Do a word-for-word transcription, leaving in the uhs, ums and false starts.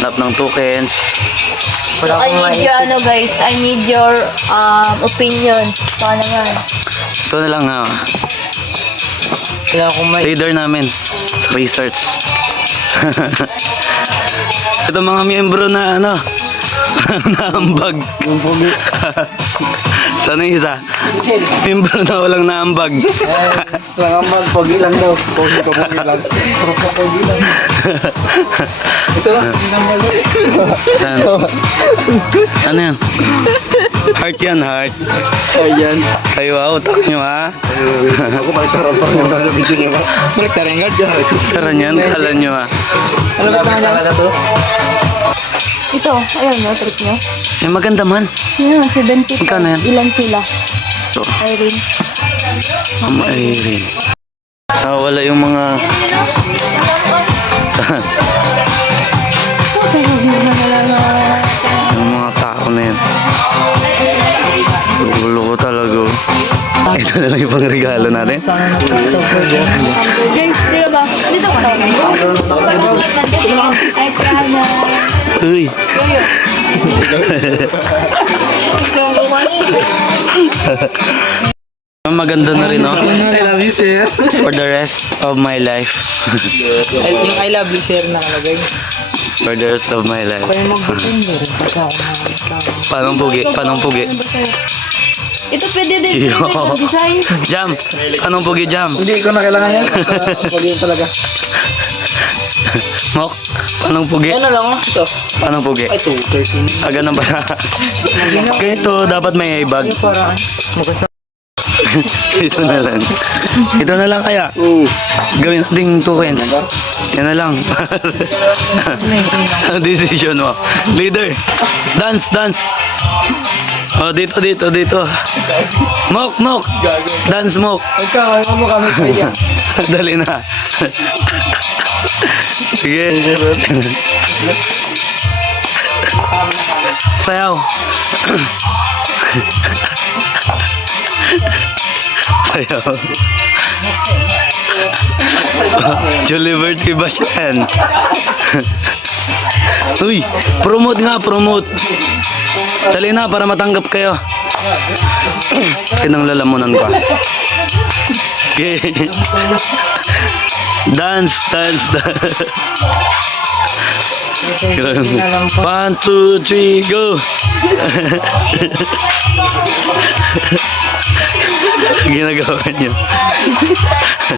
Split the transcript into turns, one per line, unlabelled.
Hanap ng tokens.
So, I need your ano guys, I need your um, opinion. Baka naman.
Ito na lang ha.
Kailangan kong may...
Leader namin sa research. Ito mga miyembro na ano, naambag.
Yung pogi.
Sana yung isa? Miyembro na walang naambag.
Eh, lang ang mag, pogi lang daw. Pogi ko, pogi lang. Pero pa pogi lang. Ito lang, hindi lang mag.
Saan? Ano yan? Heart yan, heart.
Ayan.
Kayo ha, utak nyo ha.
Ako balik tarang pa rin ang video niya ba? Balik tarang nga dyan.
Karan yan, kala nyo ha.
Ano ba talaga to?
Ito, ayun no, trip nyo.
Eh maganda man.
Yun, seventy.
Magkano yan?
Ilan sila?
So,
Irene.
ang Irene. Ah, wala yung mga... Saan? Yung mga tao na yan. Gulo ko talaga. Ito na lang yung pang regalo natin.
Guys, di ba? Dito ko na guys. Ay, kaya.
Uy. Maganda na rin, no?
I love you, sir.
For the rest of my life.
Yung I love you, sir, nakalagay.
For the rest of my life.
Kaya mag-button, meron pa sa
Panong pugi? Panong pugi?
Ito pwede din.
Yo.
Pwede design.
Jam! Anong pugi, Jam?
Hindi ko na kailangan yan. Pogi yun talaga.
Mok? Anong pugi?
Ano lang, oh. Ito.
Anong pugi?
Ay, two thirteen.
Ah, ganun ba? Ganito, dapat may bag.
Parang, magkasa.
Ito na lang. Ito na lang kaya.
Oo.
Gawin natin tokens. Yan na lang. Ang decision mo. Leader. Dance, dance. Oh, dito, dito, dito. Mok, mok. Dance, mok.
Magkakaroon mo kami sa iya.
Dali na. Sige. Sayaw. Sayaw. Julie Liberty ba siya yan? Uy, promote nga, promote. Dali na para matanggap kayo. Kinang lalamunan ko. Okay. Dance, dance, dance. One, two, three, go. Ginagawa niyo.